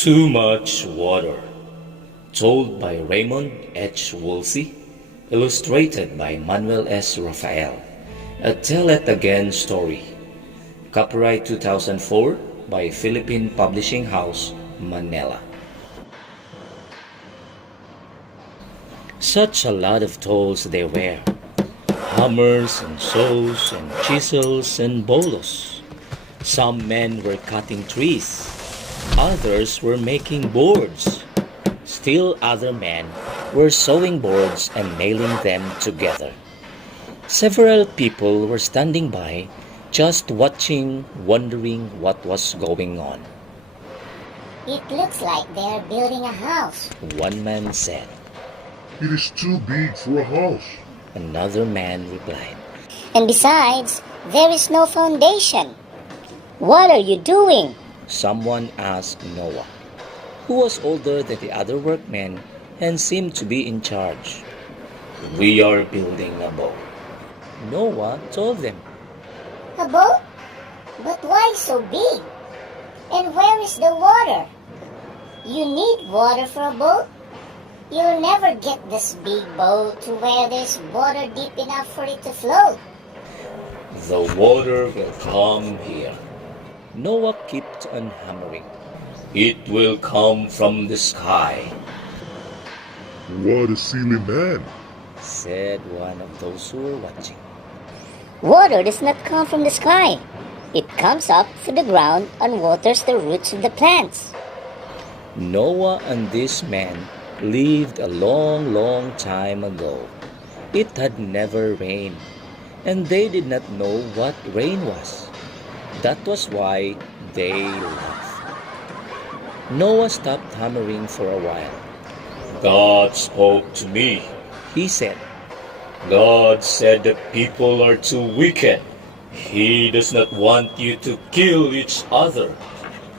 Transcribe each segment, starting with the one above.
Too much water. Told by Raymond H. Woolsey, illustrated by Manuel S. Rafael. A Tell It Again story. Copyright 2004 by Philippine Publishing House, Manila. Such a lot of tools there were. Hammers and saws and chisels and bolos. Some men were cutting trees. Others were making boards. Still other men were sewing boards and nailing them together. Several people were standing by, just watching, wondering what was going on. It looks like they're building a house, One man said. It is too big for a house. Another man replied. and besides, there is no foundation. What are you doing? Someone asked Noah, who was older than the other workmen and seemed to be in charge. We are building a boat. Noah told them. A boat? But why so big? And where is the water? You need water for a boat? You'll never get this big boat to where there's water deep enough for it to float. The water will come here. Noah kept on hammering. It will come from the sky, What a silly man. said one of those who were watching. Water does not come from the sky. It comes up through the ground and waters the roots of the plants. Noah and this man lived a long, long time ago. It had never rained, and they did not know what rain was. That was why they laughed. Noah stopped hammering for a while. God spoke to me, he said. God said the people are too wicked. He does not want you to kill each other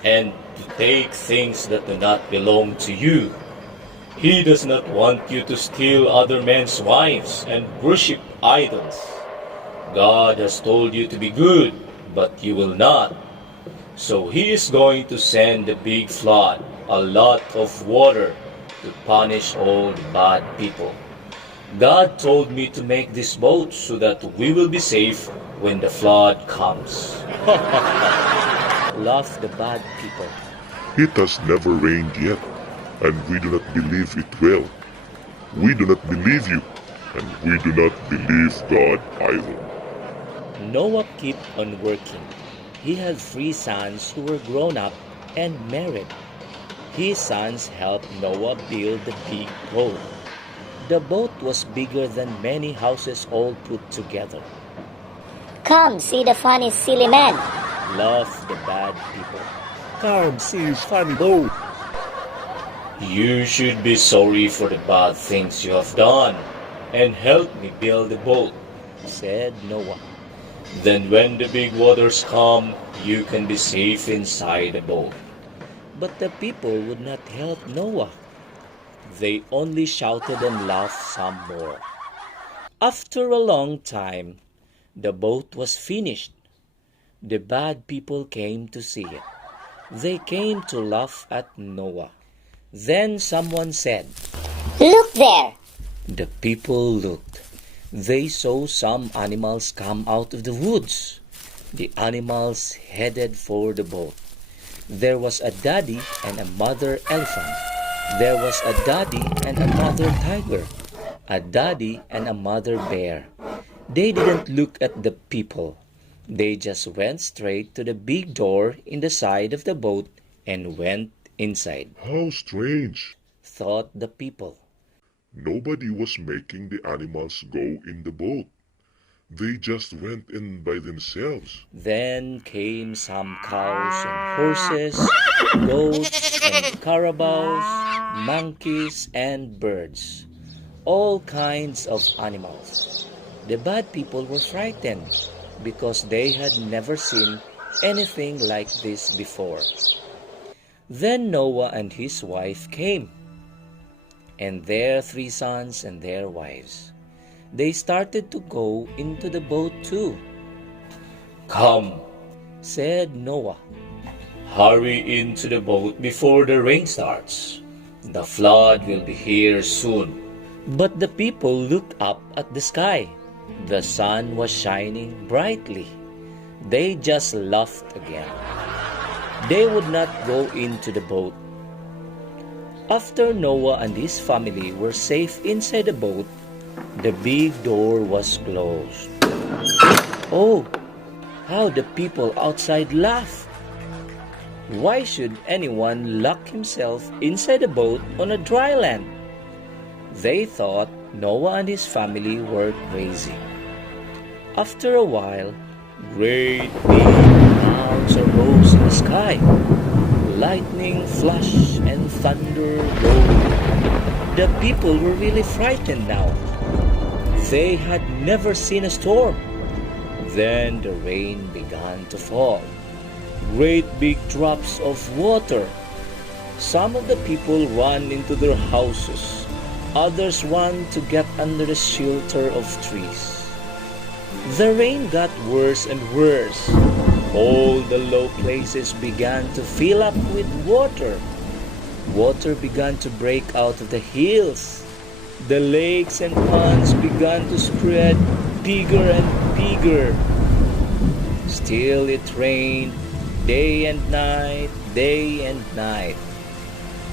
and to take things that do not belong to you. He does not want you to steal other men's wives and worship idols. God has told you to be good, but you will not. So he is going to send a big flood, a lot of water, to punish all the bad people. God told me to make this boat so that we will be safe when the flood comes. Laughed the bad people. It has never rained yet, and we do not believe it will. We do not believe you, and we do not believe God either. Noah kept on working. He had 3 sons who were grown up and married. His sons helped Noah build the big boat. The boat was bigger than many houses all put together. Come, see the funny, silly man. Laughed the bad people. Come see his funny boat. You should be sorry for the bad things you have done and help me build the boat, said Noah. Then when the big waters come, you can be safe inside the boat. But the people would not help Noah. They only shouted and laughed some more. After a long time, the boat was finished. The bad people came to see it. They came to laugh at Noah. Then someone said, Look there. The people looked. They saw some animals come out of the woods. The animals headed for the boat. There was a daddy and a mother elephant. There was a daddy and a mother tiger. A daddy and a mother bear. They didn't look at the people. They just went straight to the big door in the side of the boat and went inside, How strange. thought the people. Nobody was making the animals go in the boat. They just went in by themselves. Then came some cows and horses, goats and carabaos, monkeys and birds, all kinds of animals. The bad people were frightened because they had never seen anything like this before. Then Noah and his wife came, and their 3 sons and their wives. They started to go into the boat too. Come, said Noah. Hurry into the boat before the rain starts. The flood will be here soon. But the people looked up at the sky. The sun was shining brightly. They just laughed again. They would not go into the boat. After Noah and his family were safe inside the boat, the big door was closed. Oh, how the people outside laughed! Why should anyone lock himself inside a boat on a dry land? They thought Noah and his family were crazy. After a while, great big clouds arose in the sky. Lightning flashed and thunder rolled. The people were really frightened now. They had never seen a storm. Then the rain began to fall. Great big drops of water. Some of the people ran into their houses. Others ran to get under the shelter of trees. The rain got worse and worse. All the low places began to fill up with water. Water began to break out of the hills. The lakes and ponds began to spread bigger and bigger. Still it rained day and night, day and night.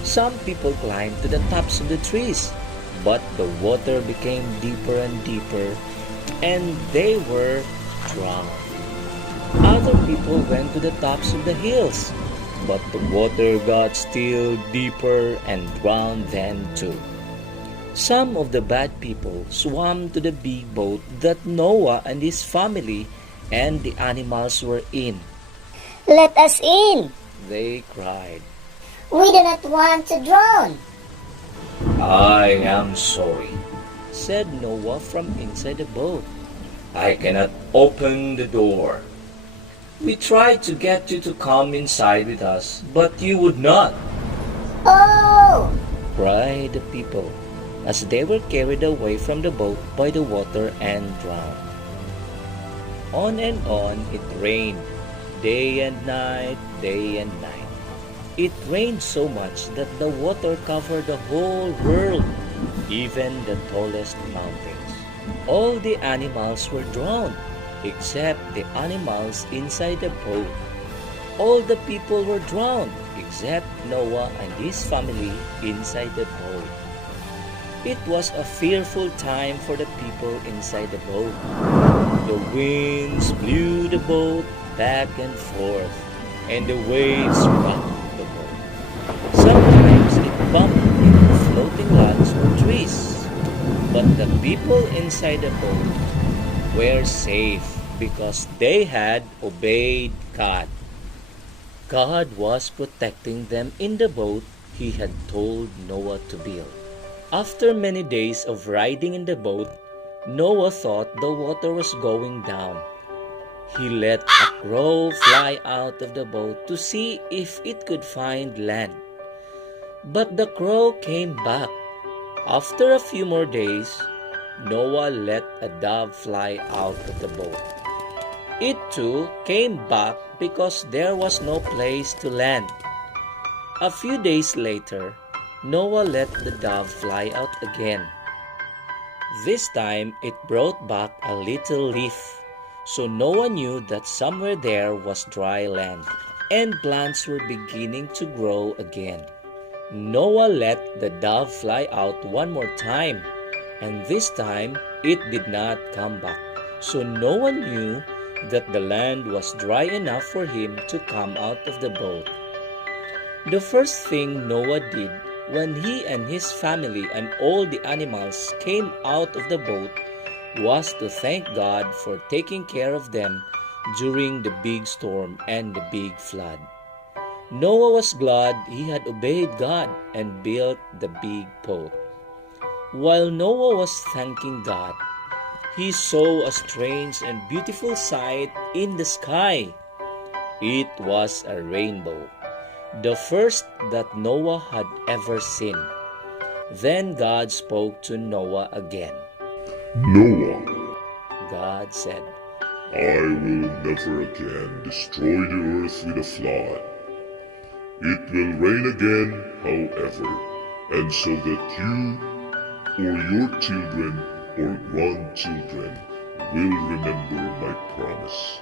Some people climbed to the tops of the trees, but the water became deeper and deeper, and they were drowned. Other people went to the tops of the hills, but the water got still deeper and drowned them too. Some of the bad people swam to the big boat that Noah and his family and the animals were in. Let us in. They cried. We do not want to drown. I am sorry, said Noah from inside the boat. I cannot open the door. We tried to get you to come inside with us, but you would not, Oh! cried the people as they were carried away from the boat by the water and drowned. On and on it rained, day and night, day and night. It rained so much that the water covered the whole world, even the tallest mountains. All the animals were drowned, except the animals inside the boat. All the people were drowned, except Noah and his family inside the boat. It was a fearful time for the people inside the boat. The winds blew the boat back and forth, and the waves rocked the boat. Sometimes it bumped into floating logs or trees, but the people inside the boat were safe because they had obeyed God. God was protecting them in the boat he had told Noah to build. After many days of riding in the boat, Noah thought the water was going down. He let a crow fly out of the boat to see if it could find land. But the crow came back. After a few more days, Noah let a dove fly out of the boat. It too came back because there was no place to land. A few days later, Noah let the dove fly out again. This time it brought back a little leaf, so Noah knew that somewhere there was dry land, and plants were beginning to grow again. Noah let the dove fly out one more time, and this time it did not come back, so Noah knew that the land was dry enough for him to come out of the boat. The first thing Noah did when he and his family and all the animals came out of the boat was to thank God for taking care of them during the big storm and the big flood. Noah was glad he had obeyed God and built the big boat. While Noah was thanking God, he saw a strange and beautiful sight in the sky. It was a rainbow, the first that Noah had ever seen. Then God spoke to Noah again. Noah, God said, I will never again destroy the earth with a flood. It will rain again, however, and so that you or your children or grandchildren will remember my promise.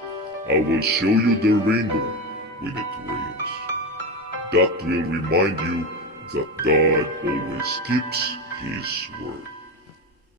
I will show you the rainbow when it rains. That will remind you that God always keeps His word.